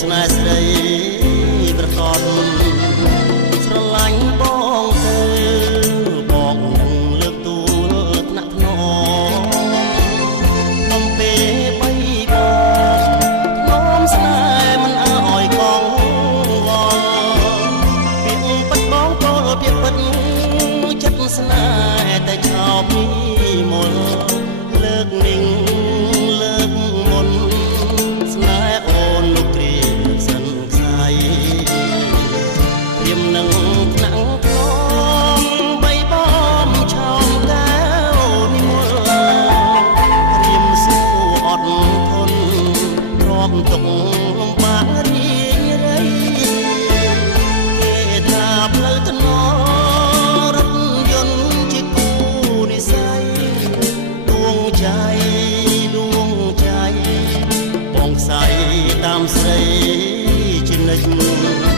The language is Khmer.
ស្នេហ៍ស្រីប្រកបស្រឡាញ់បងទៅបងនឹងលើកទួលថ្នាក់ថ្នមអំពេលបីបងថ្នមស្នេហ៍មិនអើឲ្យកងវល់ពីពិតបងក៏ពីពិតចិត្តស្នេហ៍តែឆោបពីមុនលើកninhលើកមុនស្នេហ៍អូនលោកគ្រាសិនខ្សែព្រាមនឹងថ្នាក់ថ្នមបីបំឆោមតែនិមលរៀមស៊ូអត់ធន់រាប់ទុកលំបាករីរៃគេថាផ្លូវថ្នមរថយន្តជាគូនិស័យដួងใจបងខ្សែតាមស្រីជានិច្ច